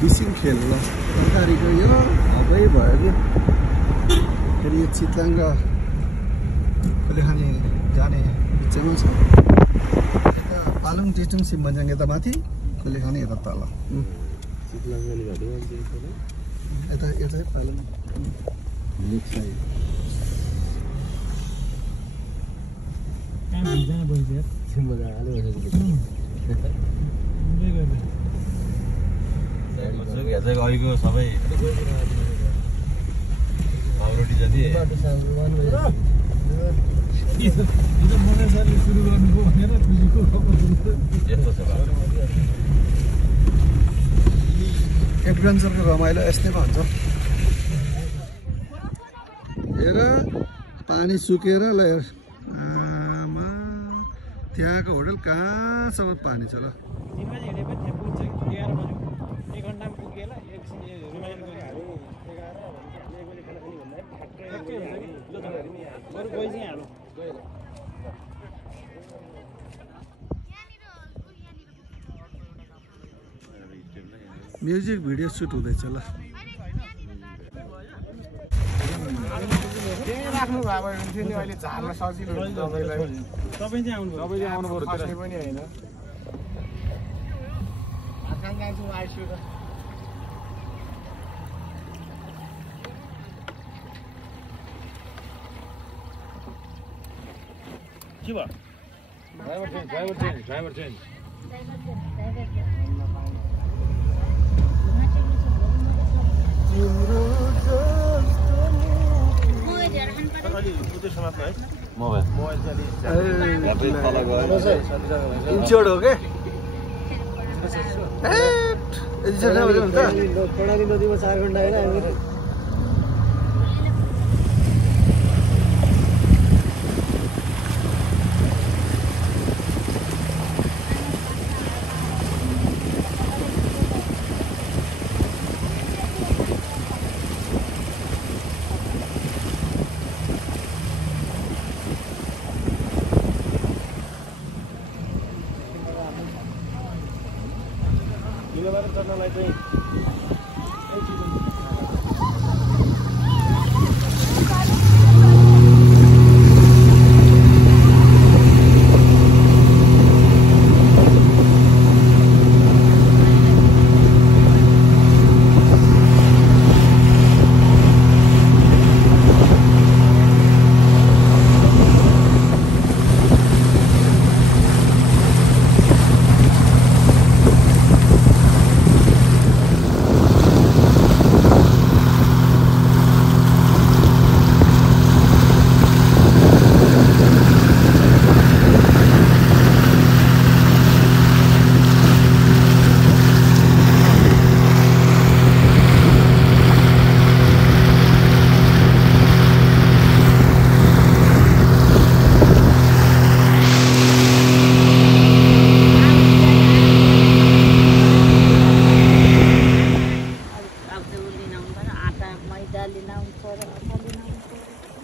Fishing खेल ल सरकारीको यो हबै भयो कि फेरि यो चितलाङ्ग कोलेखानी जाने बिचमा छ यता पालुङ टिचुङ सिम्बन्जाङ यता माथि कोलेखानी यता तल यता यता पालुङ लेक साइड अहिलेको सबै पाउरोटी जति एडभेन्चरको रमाइलो यस्तैमा हुन्छ हेर पानी सुकेर ल आमा त्यहाँको होटल कहाँसम्म पानी छ ल म्युजिक भिडियो सुट हुँदैछ ल राख्नु भएको हुन्थ्यो नि अहिले झार्न सजिलो हुन्छ तपाईलाई तपाईँ चाहिँ आउनु पर्यो त्यसै पनि हैन भातखान जान्छु आइसु र के भयो ड्राइभर चेन्ज इन्स्योर्ड हो के कर्णाली नदीमा 4 घण्टा होइन हामीले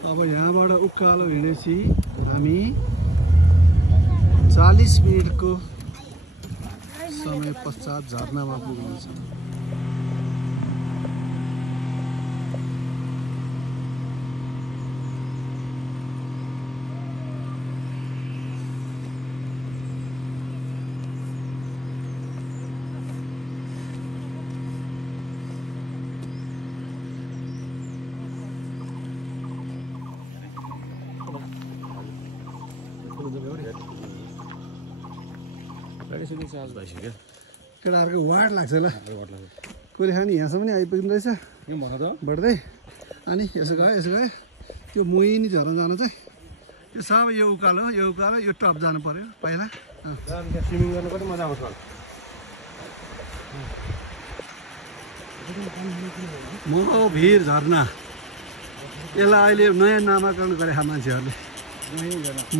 अब यहाँबाट उकालो हिँडेपछि हामी 40 मिनेटको समय पश्चात झरनामा पुग्नेछौँ। केटाहरूको वार्ड लाग्छ ल कोलेखानी यहाँसम्म नि आइपुग्नु रहेछ बढ्दै अनि यसो गयो त्यो मोहिनी झर्न जानु चाहिँ यो सब यो उकालो यो टप जानु पर्यो पहिला स्विमिङ गर्नु कति मजा आउँछ महावीर झरना यसलाई अहिले नयाँ नामाकरण गरे मान्छेहरूले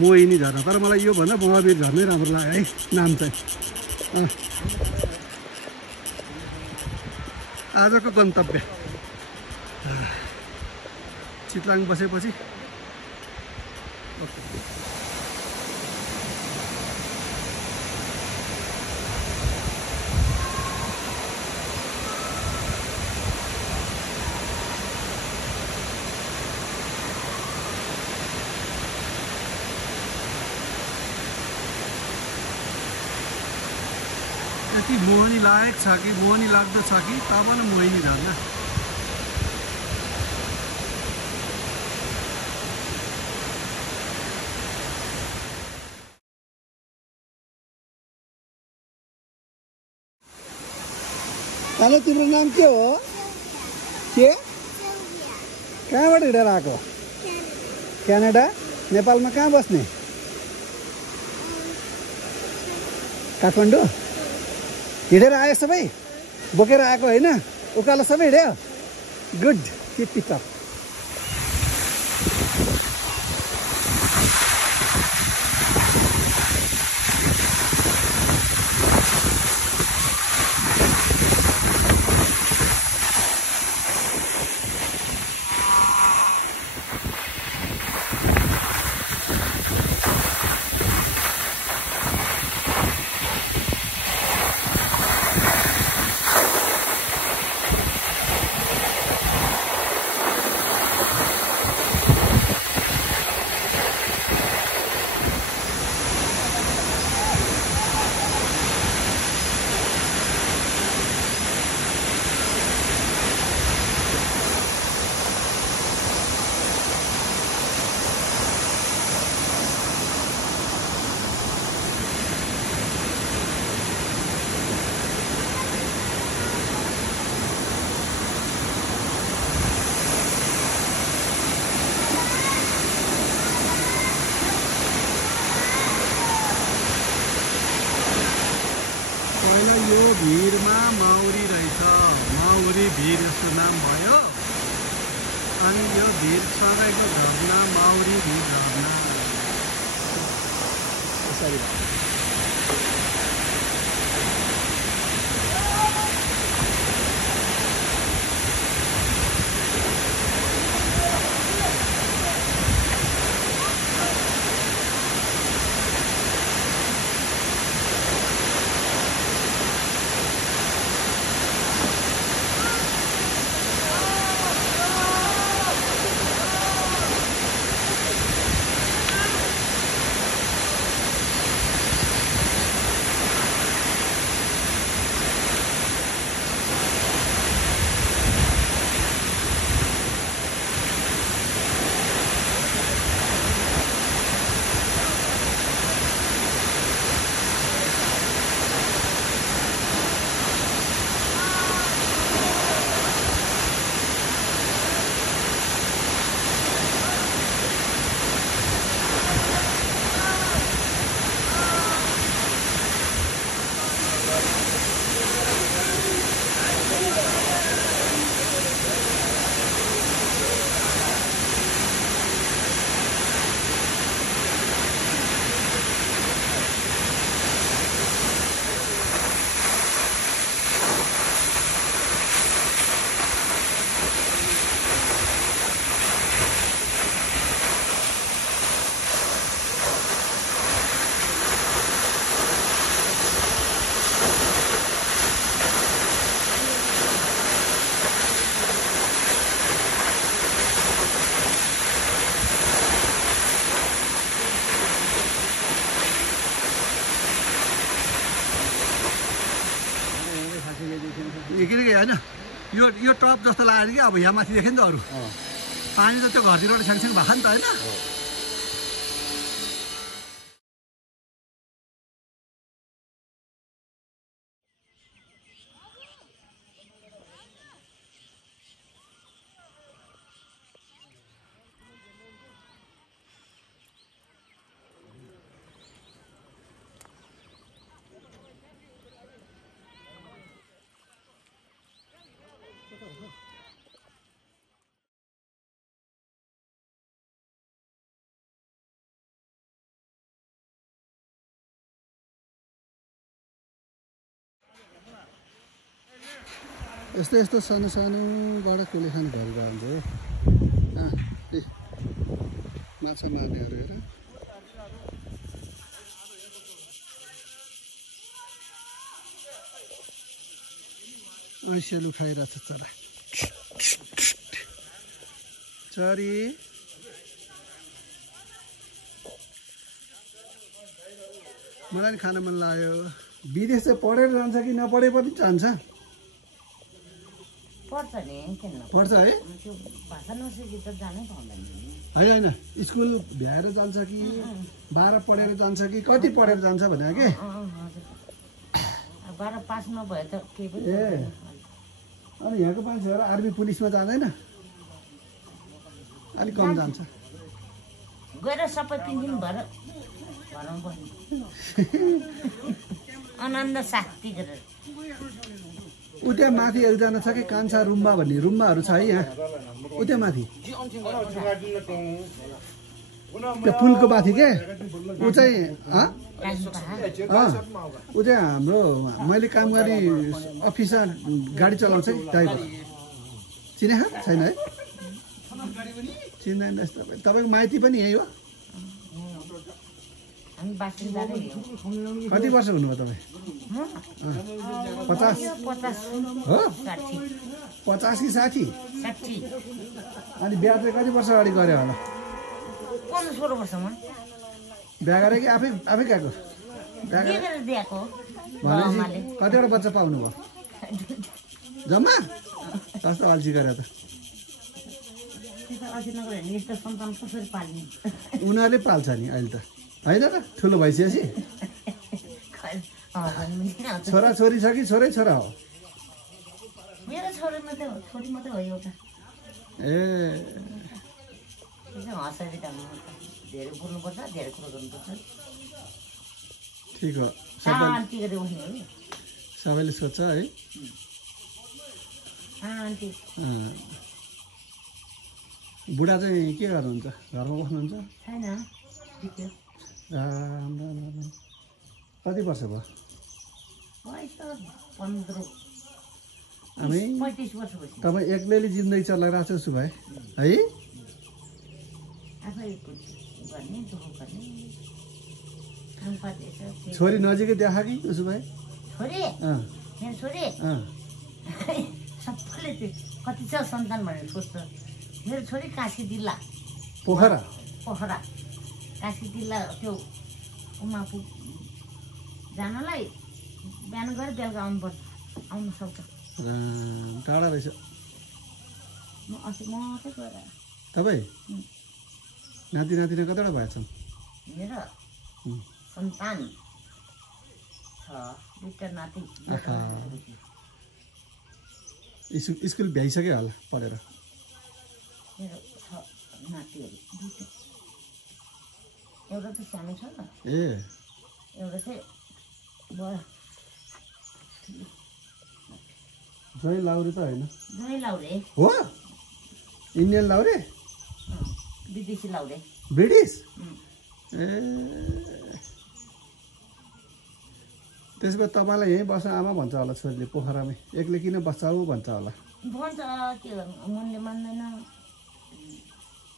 मोहिनी झरना तर मलाई यो भन्दा महावीर झर्नै राम्रो लाग्यो है नाम चाहिँ आजको गन्तव्य चितलाङ बसेपछि यति मोहनी लायक छ कि मोहनी लाग्दो छ कि तब न मोहिनी झर्ना हेलो तिम्रो नाम के हो के कहाँबाट हिँडेर आएको क्यानाडा नेपालमा कहाँ बस्ने काठमाडौँ हिँडेर आयो सबै बोकेर आएको होइन उकालो सबै हिँड्यो गुड किप इट अप यो भिरमा माउरी रहेछ माउरी भिर जस्तो नाम भयो अनि यो भिर सँगैको झरना माउरी भिर झरना यसरी किनकि होइन यो टप जस्तो लाग्यो कि अब यहाँ माथि देख्यो नि त अरू पानी त त्यो घरतिरबाट छ्याङछ्याङ भएको नि त होइन यस्तो यस्तो सानो सानोबाट कुले खाने घरहरू हुन्छ हो माछा मार्नेहरू हेर ऐसेलु खाइरहेछ चरा चरी मलाई नि खान मन लाग्यो विदेश चाहिँ पढेर जान्छ कि नपढे पनि जान्छ पढ्छ नि किन पढ्छ है त्यो भाषा नसिकी त जानै पाउँदैन होइन स्कुल भ्याएर जान्छ कि 12 पढेर जान्छ कि कति पढेर जान्छ भने के 12 पास नभए त केही पनि ए अनि यहाँको मान्छेहरू आर्मी पुलिसमा जाँदैन अलिक कम जान्छ गएर सबै पिन्जिन भएर घरमा बस्नु आनन्द शाक्ति गरेर उता माथि एकजना छ कि कान्छा रुम्बा भन्ने रुम्बाहरू छ है यहाँ उता माथि त्यो पुलको माथि के ऊ चाहिँ ऊ चाहिँ हाम्रो मैले काम गरी अफिसमा गाडी चलाउँछ कि ड्राइभर चिने छैन है चिन्दैन तपाईँको माइती पनि यही हो कति वर्ष हुनुभयो तपाईँ 50 हो 50 कि 60 अनि बिहा चाहिँ कति वर्ष अगाडि गऱ्यो होला 16 वर्षमा बिहा गरे कि आफै गएको भनेपछि कतिवटा बच्चा पाउनु भयो जम्मा कस्तो अल्छी गरे त उनीहरूले पाल्छ नि अहिले त होइन त ठुलो भइसकेपछि छोरा छोरी छ कि छोरै छोरा हो मेरो छोरी मात्रै हो एउटा ए हँसाइ धेरै बोल्नुपर्छ धेरै कुरो गर्नुपर्छ ठिक हो शान्ति गरेर उठ्ने हो सबैले सोध्छ है शान्ति बुढा चाहिँ के गर्नुहुन्छ घरमा बस्नुहुन्छ छैन कति वर्ष भयो 15 हामी 35 वर्ष भएपछि तपाईँ एक्लैले जिन्दगी चलाइरहेको छ उसो भए है आफै गर्ने दुःख गर्ने खानपान यसो छोरी नजिकै देखा कि उसो भए छोरी मेरो छोरी सबैले त्यो कति छ सन्तान भनेर सोध्छ मेरो छोरी काशी जिल्ला पोखरा काशी जिल्ला त्यो उमापु जानलाई बिहान गएर बेलुका आउनुपर्छ आउनु सक्छ टाढा रहेछ म अस्ति मात्रै गएर तपाईँ नाति नातिना कतिवटा भएछन् मेरो सन्तान छ 2टा नाति स्कुल भ्याइसक्यो होला पढेर मेरो छ नातिहरू 2टा एउटा चाहिँ सानो छ ए एउटा चाहिँ बडा जय लाउरे त होइन जय लाउरे हो इन्डियन लाउरे विदेशी लाउरे ब्रिटिस ए त्यसो भए तपाईँलाई यहीँ बस्न आमा भन्छ होला छोरीले पोखरामै एक्लै किन बस्छौ भन्छ होला भन्छ के गर्नु मनले मान्दैन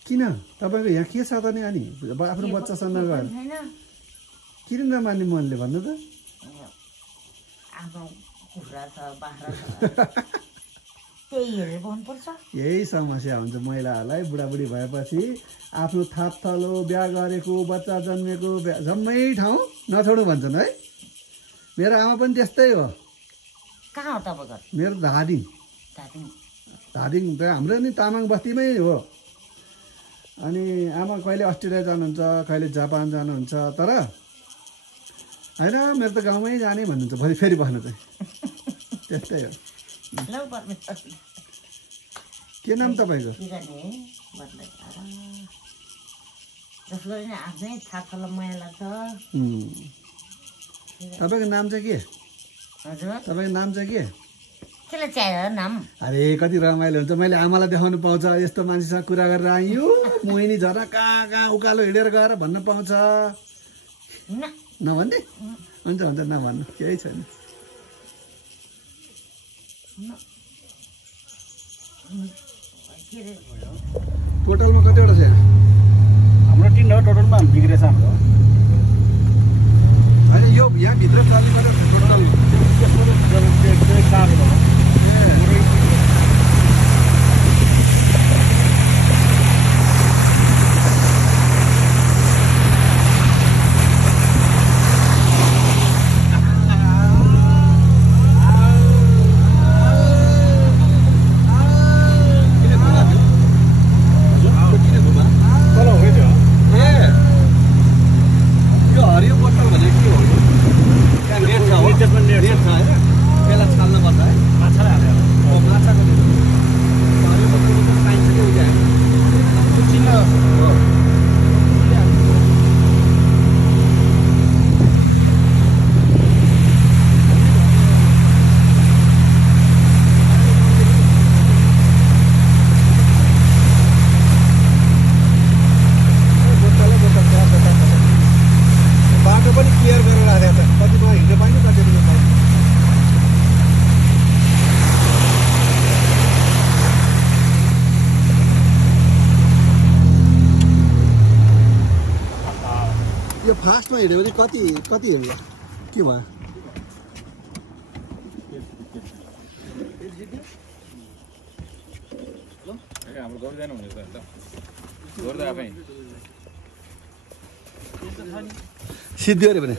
किन तपाईँको यहाँ के छ त नि अनि आफ्नो बच्चासँग गएर छैन किन नमान्ने मनले भन्नु त आफ्नो कुखुरा छ बाख्रा छ त्यही हेरेर बस्नुपर्छ यही समस्या हुन्छ महिलाहरूलाई बुढाबुढी भएपछि आफ्नो थापथलो बिहा गरेको बच्चा जन्मेको जम्मै ठाउँ नछोड्नु भन्छन् है मेरो आमा पनि त्यस्तै हो कहाँ हो तपाईँको घर मेरो धादिङ त हाम्रो नि तामाङ बस्तीमै हो अनि आमा कहिले अस्ट्रेलिया जानुहुन्छ कहिले जापान जानुहुन्छ तर होइन मेरो त गाउँमै जाने भन्नुहुन्छ भोलि फेरि बस्नु चाहिँ त्यस्तै हो के नाम तपाईँको जसले आफ्नै थाहा माया लाग्छ तपाईँको नाम चाहिँ के हजुर तपाईँको नाम चाहिँ के केलाई चाहियो नाम अरे कति रमाइलो हुन्छ मैले आमालाई देखाउनु पाउँछ यस्तो मान्छेसँग कुरा गरेर आयो मोहिनी झर्ना कहाँ उकालो हिँडेर गएर भन्न पाउँछ नभन्ने हुन्छ हुन्छ नभन्नु केही छैन टोटलमा कतिवटा छ हाम्रो 3 हो टोटलमा बिग्रेछ हाम्रो होइन यो यहाँभित्र चल्ने टोटल कति कति हिँड्यो के भयो हाम्रो गर्दैन हुने त गर्दा आफै सिद्धि अरे भने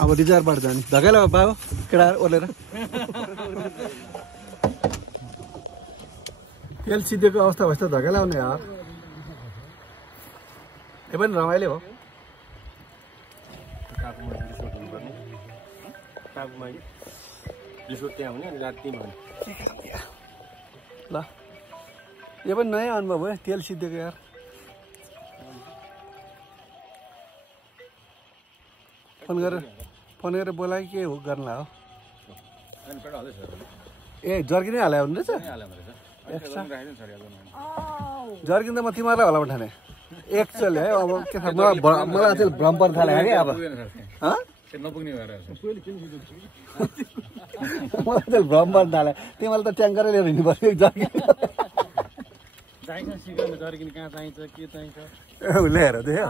अब रिजर्भबाट जाने धकेला बाबु केटाहरू ओर्लेर तेल सिद्धेको अवस्था भएछ धकेला आउने यार यो पनि रमाइलो हो ल यो पनि नयाँ अनुभव भयो तेल सिद्धेको यार फोन गरेर बोलायो के हो गर्नुलाई हो ए जर्किनै हाल्यो हुने रहेछ जर्किन त म तिमीहरूलाई होला ठाने एक्चुअली है अब के थाहा मलाई चाहिँ भ्रम पर्न थाल्यो क्या अब नपुग्ने भएर मलाई चाहिँ भ्रम पर्न थाल्यो तिमीलाई त ट्याङ्करै लिएर हिँड्नु पर्यो जर्किन जर्किन कहाँ चाहिन्छ के चाहिन्छ ल्याएर त्यो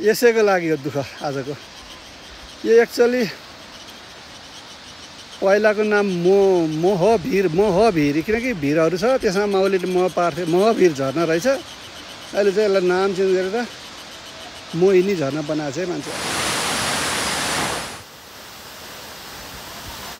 यसैको लागि हो दुःख आजको यो एक्चुअली पहिलाको नाम मोह भिर किनकि भिरहरू छ त्यसमा माउलीले मह पार्थ्यो महभिर झर्ना रहेछ अहिले चाहिँ यसलाई नाम चेन्ज गरेर मोहिनी झर्ना बनाएको छ है मान्छे